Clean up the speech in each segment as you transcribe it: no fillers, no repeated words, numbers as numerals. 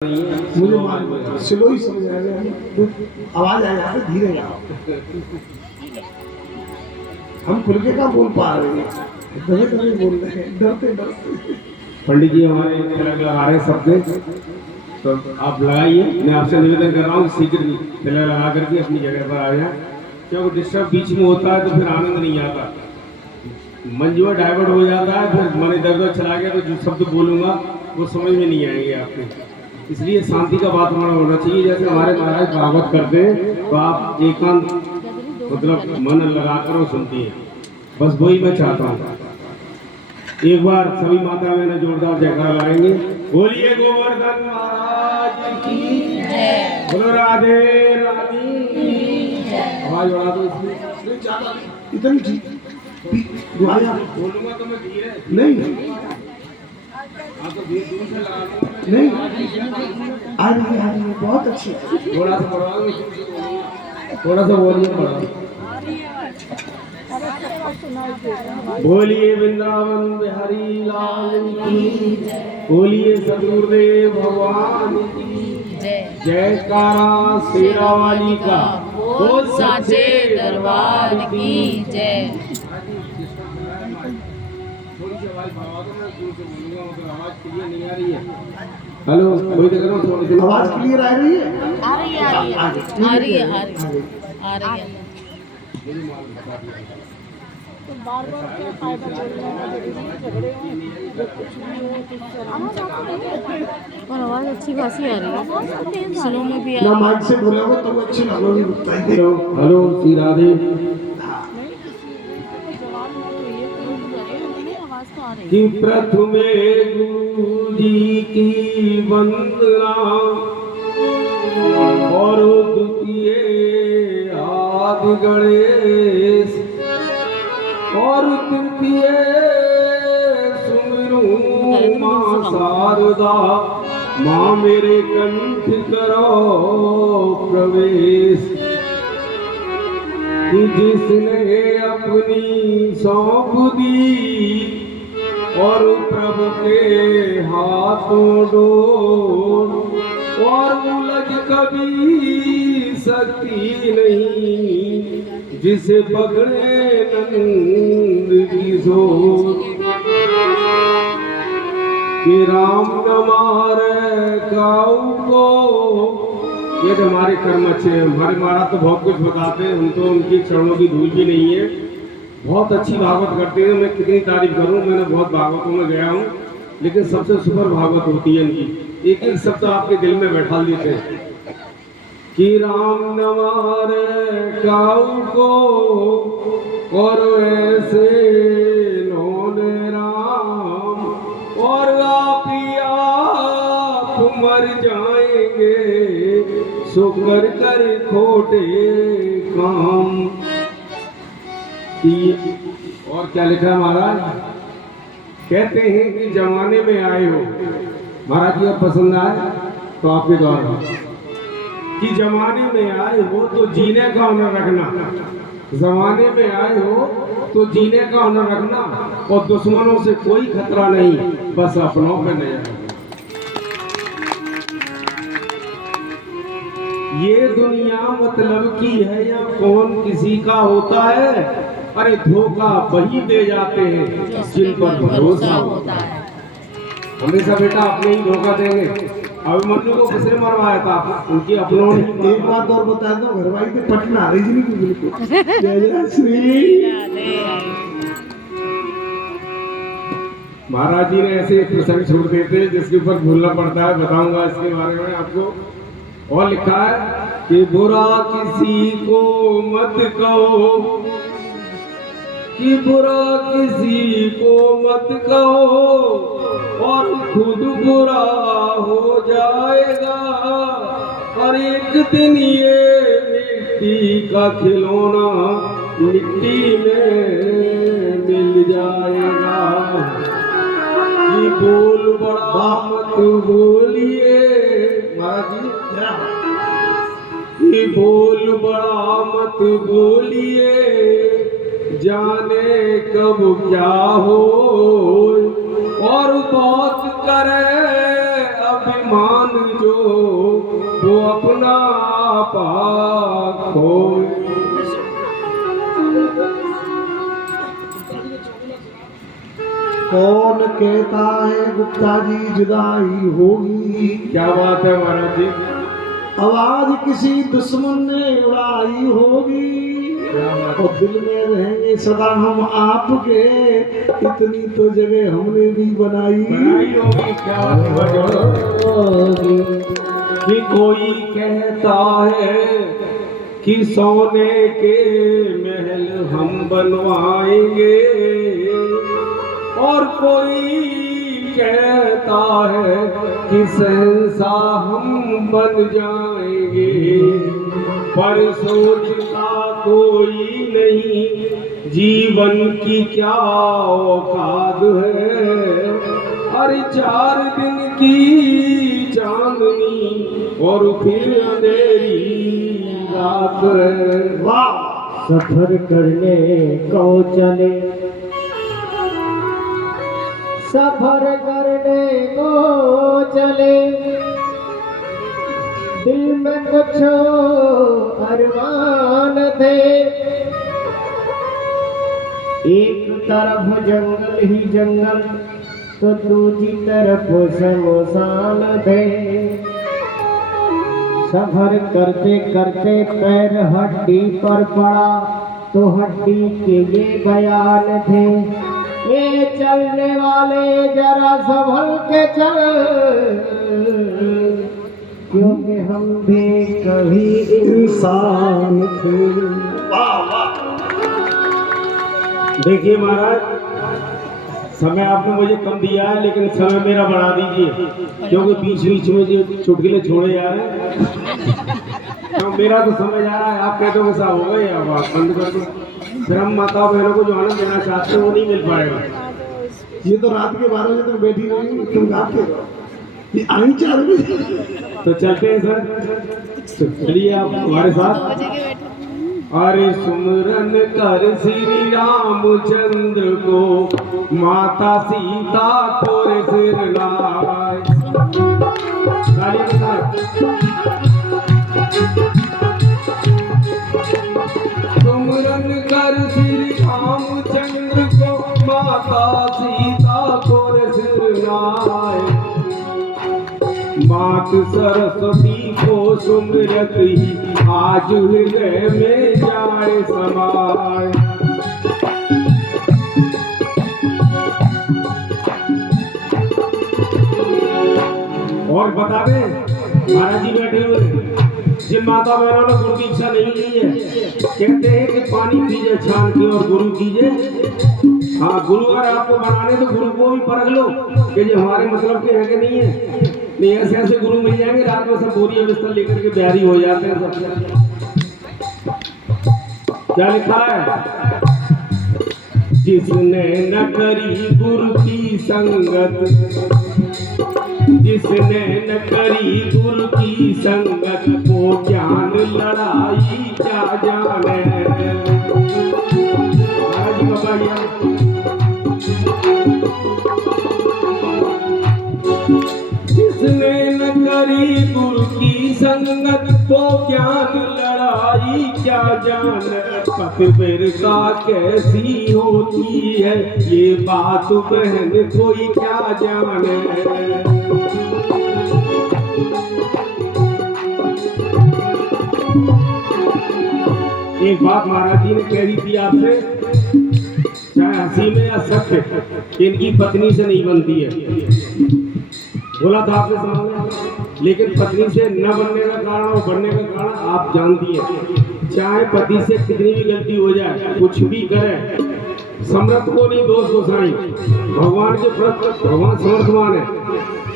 मुझे स्लो ही समझ आ गया, आवाज आ जाए धीरे गाओ। हम खुल के क्या बोल पा रहे हैं, दबे दबे बोल रहे हैं, डरते डरते। पंडित जी हमारे तिलक लगा रहे हैं सबके, तो आप लगाइए। मैं आपसे निवेदन कर रहा हूँ शीघ्र तिलक लगा करके अपनी जगह पर आ जाए, क्योंकि डिस्टर्ब बीच में होता है तो फिर आनंद नहीं आता, मन जो डाइवर्ट हो जाता है, फिर मन इधर उधर चला गया तो जो शब्द बोलूँगा वो समझ में नहीं आएंगे आपको। इसलिए शांति का वातावरण होना चाहिए। जैसे हमारे महाराज भागवत करते हैं तो आप एकांत मतलब मन लगाकर और सुनती हैं, बस वही मैं चाहता हूँ। एक बार सभी माता बहनें जोरदार जयकारा लगाएंगे। बोलिए गोवर्धन महाराज की जय, बोलो राधे रानी की जय। आवाज बढ़ा दो इसमें, इतनी ठीक बोलूंगा तो मैं धीरे नहीं हाँ तो दूर से लगा नहीं आ रही है, बहुत अच्छी। थोड़ा सा बढ़ा दो, थोड़ा सा वॉल्यूम बढ़ा। बोलिए वृंदावन बिहारी लाल की, बोलिए सदगुरुदेव भगवान की जयकारा शेरा वाली का, बोल साचे दरबार की जय। हेलो कोई देख रहा हूँ, आवाज क्लियर आ रही है, आ रही है आ रही है आ रही है आ रही है आ रही है। तो बार बार क्या फायदा बोलने का, झगड़े और आवाज अच्छी खासी आ रही है, स्लो में भी आ ना रही है। माइक से बोलोगे तो अच्छी लगोगी। हेलो हेलो श्री राधे कि प्रथमे गुरु जी की वंदना और द्वितीय आदि गणेश और तृतीय सुमिरू माँ शारदा, माँ मेरे कंठ करो प्रवेश। कि जिसने अपनी सौंप दी और प्रभु के हाथों डोर, और उलझ कभी सकती नहीं जिसे पकड़े नंद किशोर। कि राम न मारे काऊ को, ये तो हमारे कर्म अच्छे हैं। हमारे महाराज तो बहुत कुछ बताते हैं, हम तो उनकी चरणों की धूल भी नहीं है। बहुत अच्छी भागवत करते हैं, मैं कितनी तारीफ करूं। मैंने बहुत भागवतों में गया हूं, लेकिन सबसे सुपर भागवत होती है इनकी। एक एक शब्द आपके दिल में बैठा देते हैं। कि राम न मारे काऊ को और ऐसे नौने राम, और आप मर जाएंगे सो कर कर खोटे काम। और क्या लिखा है महाराज, कहते हैं कि जमाने में आए हो, महाराज जी पसंद आए तो आपके द्वारा, कि जमाने में आए हो तो जीने का हुनर रखना, जमाने में आए हो तो जीने का हुनर रखना, और दुश्मनों से कोई खतरा नहीं, बस अपनों पे नजर। ये दुनिया मतलब की है या कौन किसी का होता है, अरे धोखा वही दे जाते हैं जिन पर भरोसा होता है। हमेशा बेटा अपने ही धोखा देंगे। अभिमन्यु को किसने मरवाया था, उनकी अपनों ने। एक बात और बता दो, घरवाई थे पटना रीजनी की बिल्कुल। जय जय श्री। महाराज जी ने ऐसे प्रसंग छोड़ देते हैं जिसके ऊपर भूलना पड़ता है, बताऊंगा इसके बारे में आपको। और लिखा है कि बुरा किसी को मत कहो, कि बुरा किसी को मत कहो, और खुद बुरा हो जाएगा, और एक दिन ये मिट्टी का खिलौना मिट्टी में मिल जाएगा। कि बोल बड़ा मत बोलिए, महाराज जी कि बोल बड़ा मत बोलिए, जाने कब क्या हो, और बहुत करे अब अभिमान जो वो अपना पाप खोए। कौन कहता है गुप्ता जी जुदाई होगी? क्या बात है महाराज जी, आवाज किसी दुश्मन ने उड़ाई होगी। और दिल में रहेंगे सदा हम आपके, इतनी तो जगह हमने भी बनाई होगी। क्या बात है कि कोई कहता है कि सोने के महल हम बनवाएंगे, और कोई कहता है कि शहंशाह हम बन जाएंगे। पर सोचता कोई नहीं जीवन की क्या औकात है। अरे 4 दिन की चांदनी और फिर अंधेरी रात है। वाह! सफर करने को चले, सफर करने को चले, दिल में कुछ अरमान थे। एक तरफ जंगल ही जंगल तो दूसरी तरफ शमशान थे। सफर करते करते पैर हड्डी पर पड़ा तो हड्डी के ये बयान थे, ये चलने वाले जरा संभल के चल, क्योंकि हम भी कभी इंसान थे। देखिए महाराज, समय आपने मुझे कम दिया है, लेकिन समय मेरा बढ़ा दीजिए, क्योंकि बीच बीच में जो चुटकुले छोड़े जा रहे हैं तो मेरा तो समझ आ रहा है। आप कहते हो ऐसा हो गए, अब आप बंद कर दो, फिर हम माता बहनों को जो आनंद देना चाहते हैं वो नहीं मिल पाएगा। ये तो रात के 12 बजे तक बैठी रही, तुम गाते हो, ये आई 4 बजे। तो चलते हैं सर, तो चलिए आप हमारे साथ। अरे सुमरन कर श्री रामचंद्र को, माता सीता तोरे सिर नाय। ताली के साथ। सुमरन कर श्री रामचंद्र को, माता सीता तोरे सिर नाय। मात सरस्वती को सुमरत ही आज हृदय में जाए समाए। और बता दें, महाराज जी बैठे हुए जिन माता बहनों ने गुरु की इच्छा नहीं की है, कहते हैं कि पानी पीजिए छान के और गुरु कीजिए। हाँ, गुरु अगर आपको बनाने तो गुरु को भी परख लो कि जो हमारे मतलब के है कि नहीं है। नहीं, ऐसे ऐसे गुरु मिल जाएंगे रात में सब बोरिया बिस्तर लेकर के बिहारी हो जाते हैं सब। क्या लिखा है? जिसने न करी गुरु की संगत, जिसने न करी गुरु की संगत, वो ज्ञान लड़ाई क्या जाने। महाराज जी बताइए। जिसने न करी गुरु की संगत, वो ज्ञान लड़ाई क्या जाने। पतिव्रता कैसी होती है, ये बात बहन कोई क्या जाने। एक बात महाराज जी ने कह दी थी आपसे, चाहे हंसी में या सत्य, इनकी पत्नी से नहीं बनती है, बोला था आपके सामने। लेकिन पत्नी से न बनने का कारण और बनने का कारण आप जानती हैं। चाहे पति से कितनी भी गलती हो जाए, कुछ भी करे, समर्थ को नहीं दोष दोषाई। भगवान के प्रति भगवान समर्थवान है,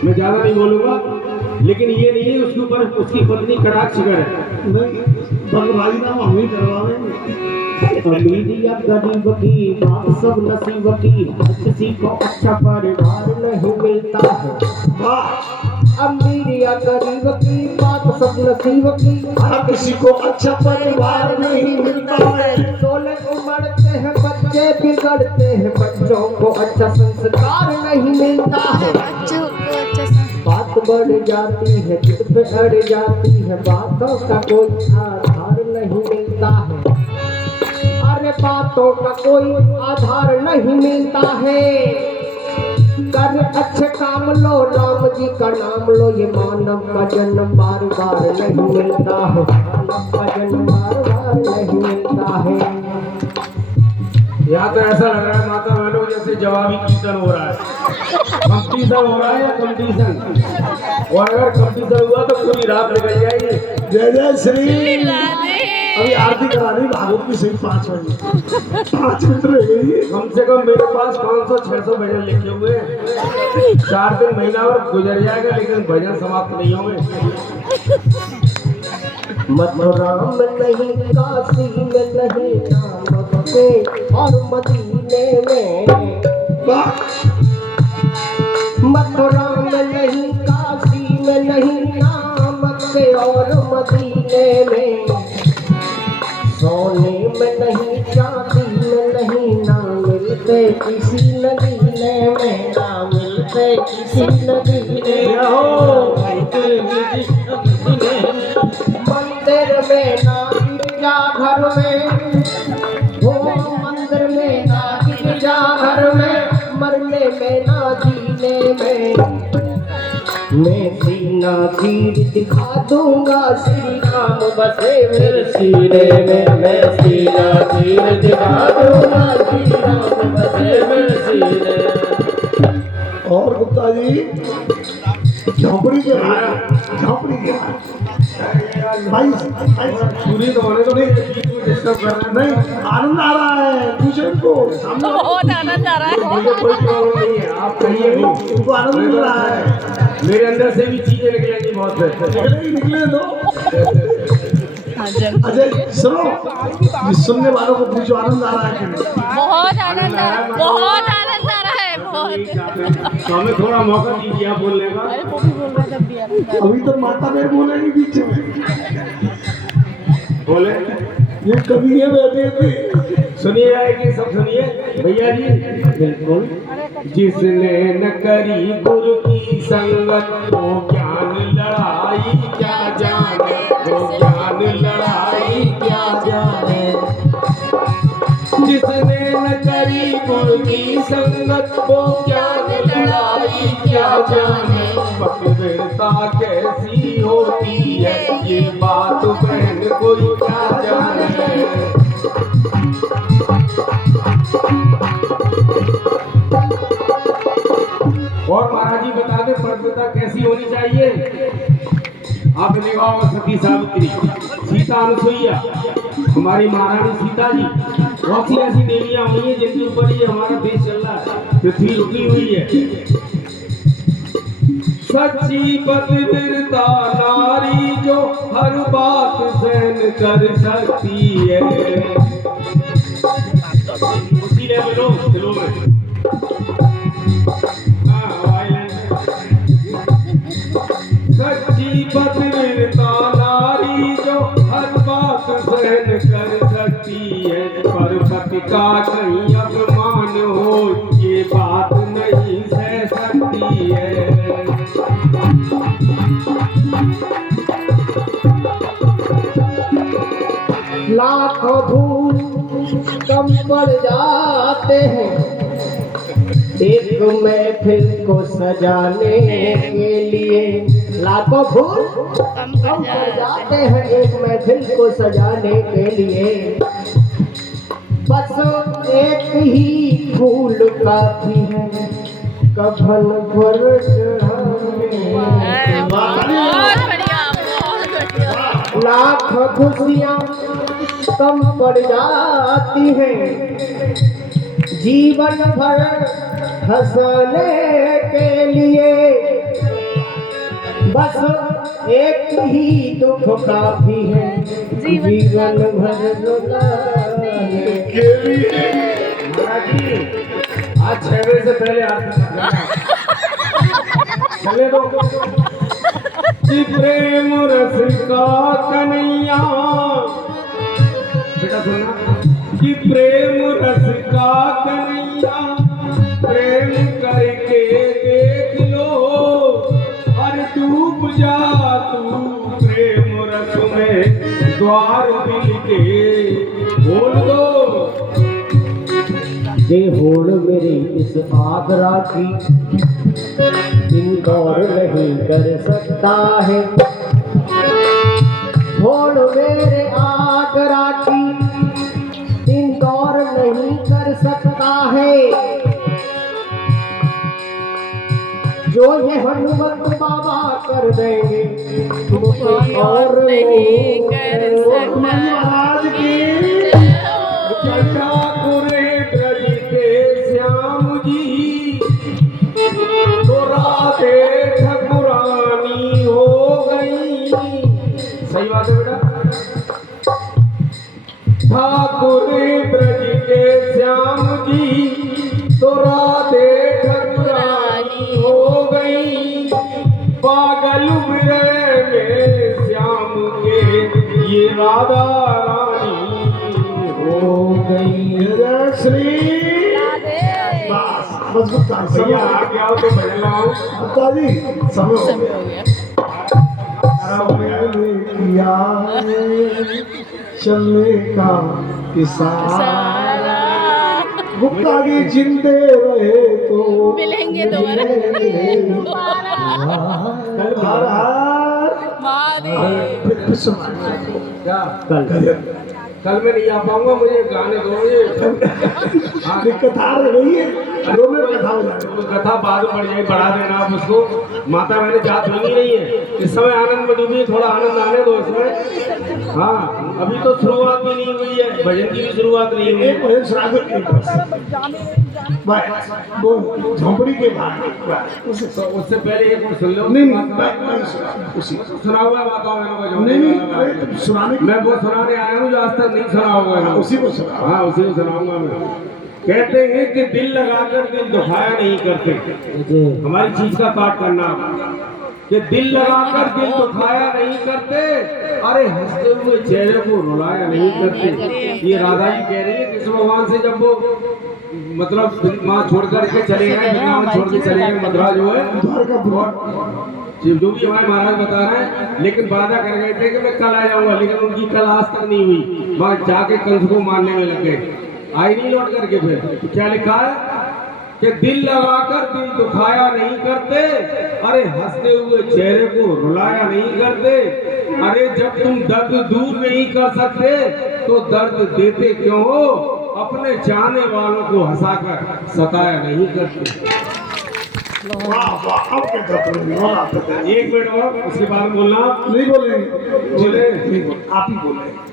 मैं ज्यादा नहीं बोलूंगा, लेकिन ये नहीं है उसके ऊपर उसकी पत्नी कटाक्ष करे। राजीनामा हम ही करवाएंगे। अमीरिया गरीब की बात सब नसीब की, किसी को अच्छा परिवार नहीं मिलता है। अमीरिया गरीब की बात सब नसीब की, किसी को अच्छा परिवार नहीं मिलता है। सोले उमड़ते हैं बच्चे बिगड़ते हैं, बच्चों को अच्छा संस्कार नहीं मिलता है। बात बढ़ जाती है, जिद पे अड़ जाती है, बातों का कोई आधार नहीं मिलता है। अरे बातों का कोई आधार नहीं मिलता है। कर अच्छे काम लो, राम जी का नाम लो, ये मानव का जन्म बार बार नहीं मिलता है, मानव का जन्म बार बार नहीं मिलता है। यहाँ तो ऐसा लग रहा है माता बहनों जैसे जवाबी कीर्तन हो रहा है, कंपटीशन हो रहा है या कंपटीशन, और अगर कंपटीशन हुआ तो पूरी रात निकल जाएगी। जय जय श्री राधे। अभी आरती करानी भागवत की सही 5 बजे, 5 मिनट रह गई। कम से कम मेरे पास 500-600 भजन लिखे हुए हैं। 4 दिन महीना और गुजर जाएगा लेकिन भजन समाप्त नहीं होंगे। मथुरा में नहीं, काशी में नहीं, नाम के और मदीने में। मथुरा में नहीं, काशी में नहीं, नाम के और मदीने में। सोने में नहीं, चांदी में नहीं, ना मिलते किसी नगीने में, ना मिलते किसी नगीने में। मंदिर में ना गिरजा घर में, हो मंदिर में ना गिरजा घर में, मरने में ना जीने में। मैं सीना चीर दिखा दूंगा, श्री राम बसे मेरे सीने में। मैं सीना चीर दिखा दूंगा, श्री राम बसे मेरे सीने में। और गुप्ता जी झोपड़ी के बाहर, झोपड़ी के बाहर भाई पूरी तो होने तो नहीं डिस्टर्ब करना नहीं, आनंद आ रहा है। पूछो इनको, सामने बहुत आनंद आ रहा है। मुझे कोई प्रॉब्लम नहीं है, आप कहिए भी। इनको आनंद मिल रहा है। मेरे अंदर से भी चीजें निकलेंगी बहुत से। निकले दो। हाँ, जल अजय सुनो, ये सुनने वालों को पूछो आनंद आ रहा है कि नहीं? बहुत आनंद आ रहा है, बहुत आनंद आ रहा है, बहुत। तो हमें थोड़ा मौका दीजिए आप बोलने का। अरे वो भी बोल रहा था भी यार। अभी तो माता बहन बोलेंगे बीच में। बोले ये कभी ये बैठे थे। सुनिए आएगी, सब सुनिए भैया जी। बिल्कुल। जिसने न करी गुरु की संगत, वो ज्ञान लड़ाई क्या जाने, वो ज्ञान लड़ाई क्या जाने। जिसने न करी गुरु की संगत, वो ज्ञान लड़ाई क्या जाने। पतिव्रता कैसी होती है, ये बात बहन कोई क्या जाने। और महाराज जी बता दे पतिव्रता कैसी होनी चाहिए। आपने देखा होगा सती सावित्री, सीता अनुसुईया, हमारी महारानी सीता जी, बहुत सी ऐसी देवियां हुई हैं जिनके ऊपर ये हमारा देश चल रहा है, पृथ्वी रुकी हुई है। सच्ची पतिव्रता नारी जो हर बात सहन कर सकती है। उसी ने बोलो दिलों में सच्ची पतिव्रता नारी जो हर बात सहन कर सकती है, पर पति का कहीं अपमान हो ये बात नहीं सह सकती है। लाखों धूल कम पड़ जाते हैं, एक महफिल को सजाने के लिए। लाखों फूल कम पड़ जाते हैं, एक महफिल को सजाने के लिए। बस एक ही फूल काफी है, कफन पर चढ़ाने। बहुत बढ़िया, बहुत बढ़िया। लाख खुशियाँ कम पड़ जाती हैं, जीवन भर हंसने के लिए। बस एक ही दुख काफी है, जीवन भर रुलाने के लिए। महाराज जी आज 6 बजे से पहले आप चले दो। कि प्रेम रस का कन्हैया, बेटा सुनना, कि प्रेम रस का कन्हैया, प्रेम करके देख लो, हर डूब जा तू प्रेम रस में, द्वार दिल के खोल दो। जे होड़ मेरी इस आगरा की इनकार नहीं कर सकता है, होड़ मेरे आगरा की इनकार नहीं कर सकता है। जो ये हनुमत बाबा कर देंगे कोई और नहीं कर सकता। महाराज की ठाकुर ब्रज के श्याम जी, तो राधे ठकुरानी हो गई। सही बात है बेटा। ठाकुर ब्रज के श्याम जी, तो राधे ठकुरानी हो गई। पागल उम्र में श्याम के ये राधा रानी हो गई। जय श्री बस बस गुप्ता भैया समय आ गया हो तो भजन लगाओ। गुप्ता जी समय हो समय गया। हो गया। समय किया है चलने का इशारा। सारा गुप्ता जी जिंदे रहे तो मिलेंगे दोबारा। हर हर महादेव। फिर सुना क्या कल कल मैं नहीं आ पाऊंगा, मुझे गाने दो मुझे। हाँ कथा रह गई है दो मिनट कथा हो जाए। कथा बाद में बढ़ जाएगी, बढ़ा देना आप उसको। माता मैंने जात होनी नहीं है इस समय, आनंद में डूबी, थोड़ा आनंद आने दो इसमें। हाँ अभी तो शुरुआत भी नहीं हुई है, भजन की भी शुरुआत नहीं हुई एक है। भजन सुना दो एक बस वो झोंपड़ी के बाहर उसे तो उससे पहले एक और सुन लो। नहीं नहीं उसी सुना हुआ है माता बहनों का जो नहीं नहीं अरे तुम सुनाने की मैं वो सुनाने आया हूँ जो आज तक नहीं सुना होगा इन्होंने। उसी को सुना। हाँ उसी को सुनाऊंगा मैं। कहते हैं कि दिल लगाकर दिल दुखाया नहीं करते। हमारी चीज का पाठ करना कि दिल लगाकर दिल दुखाया नहीं करते, अरे हंसते हुए चेहरे को रुलाया नहीं करते। ये राधा जी कह रही है कृष्ण भगवान से, जब वो मतलब माँ छोड़ करके चले गए, वृंदावन छोड़ के चले गए, मथुरा जो है द्वारका बहुत जो भी हमारे महाराज बता रहे हैं, लेकिन वादा कर गए थे कि मैं कल आ जाऊंगा, लेकिन उनकी कल आज तक नहीं हुई। वहां जाके कंस को मारने में लग गए, आई नहीं लौट करके। फिर तो क्या लिखा है कि दिल लगाकर दिल दुखाया नहीं करते, अरे हंसते हुए चेहरे को रुलाया नहीं करते। अरे जब तुम दर्द दूर नहीं कर सकते तो दर्द देते क्यों हो, अपने चाहने वालों को हंसाकर सताया नहीं करते। वाह वाह अब क्या बोलेंगे और आप बताइए। एक मिनट और उसके बाद बोलना। नहीं बोलेंगे बोले आप ही बोले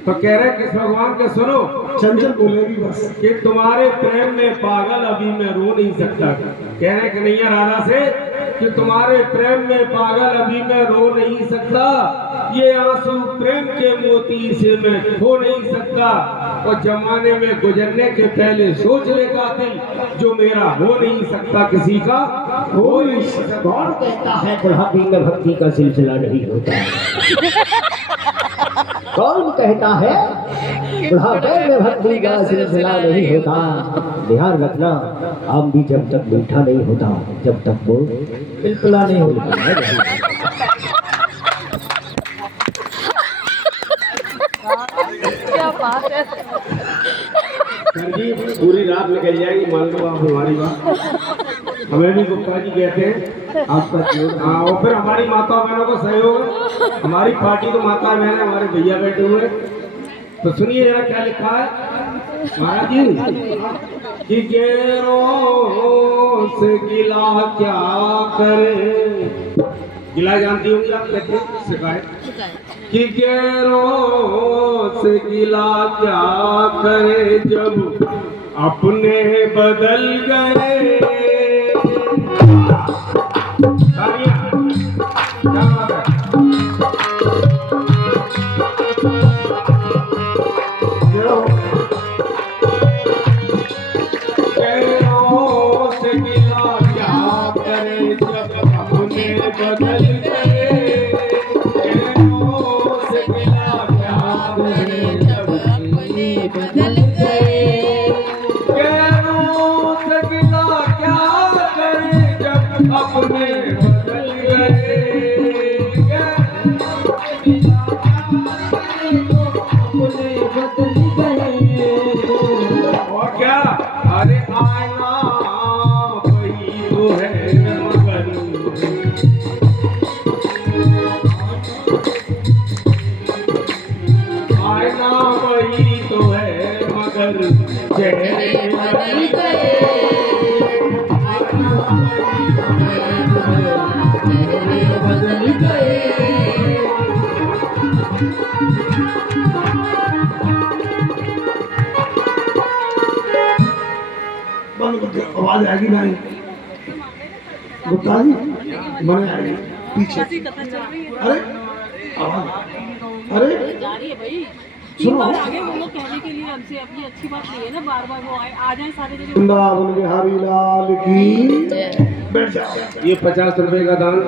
तो कह रहे कृष्ण भगवान के सुनो, चंचल बोलेगी बस। कि तुम्हारे प्रेम में पागल अभी मैं रो नहीं सकता। कह रहे कन्हैया राधा से कि तुम्हारे प्रेम में पागल अभी मैं रो नहीं सकता, ये आंसू प्रेम के मोती से मैं खो नहीं सकता। और जमाने में गुजरने के पहले सोच लेगा दिल, जो मेरा हो नहीं सकता किसी का हो नहीं सकता। कौन कहता है बुढ़ापी में भक्ति का सिलसिला नहीं होता? कौन कहता है बुढ़ापे में भक्ति का सिलसिला नहीं होता? ध्यान रखना, आम भी जब तक मीठा नहीं होता जब तक वो पिलपिला नहीं होता। क्या बात है। सर जी पूरी रात निकल जाएगी, मान लो आप हमारी बात। हमें भी गुप्ता जी कहते हैं आपका जोर। हाँ और फिर हमारी माता बहनों को सहयोग, हमारी पार्टी तो माता बहन है, हमारे भैया बैठे हुए। तो सुनिए जरा क्या लिखा है महाराज जी कि गैरों से गिला क्या करे। गिला जानती होंगी आप, कहते हैं शिकायत, कि गैरों से गिला क्या करे जब अपने बदल गए। क्या बात है? गैरों से गिला क्या करे जब अपने बदल गए। गैरों से गिला क्या करे जब अपने बदल गए। गैरों से गिला क्या करे जब अपने बदल गए। बदल गए। बंद कर दो, आवाज आएगी नहीं गुप्ता जी, मैंने आएगी पीछे। अरे आवाज, अरे जा रही है भाई, तीन सुनो। बार आगे वो लोग कहने के लिए हमसे, अपनी अच्छी बात नहीं है ना, बार बार वो आ जाए सारे जगह। वृंदावन बिहारी लाल की। बैठ जाओ। ये 50 रुपए का दान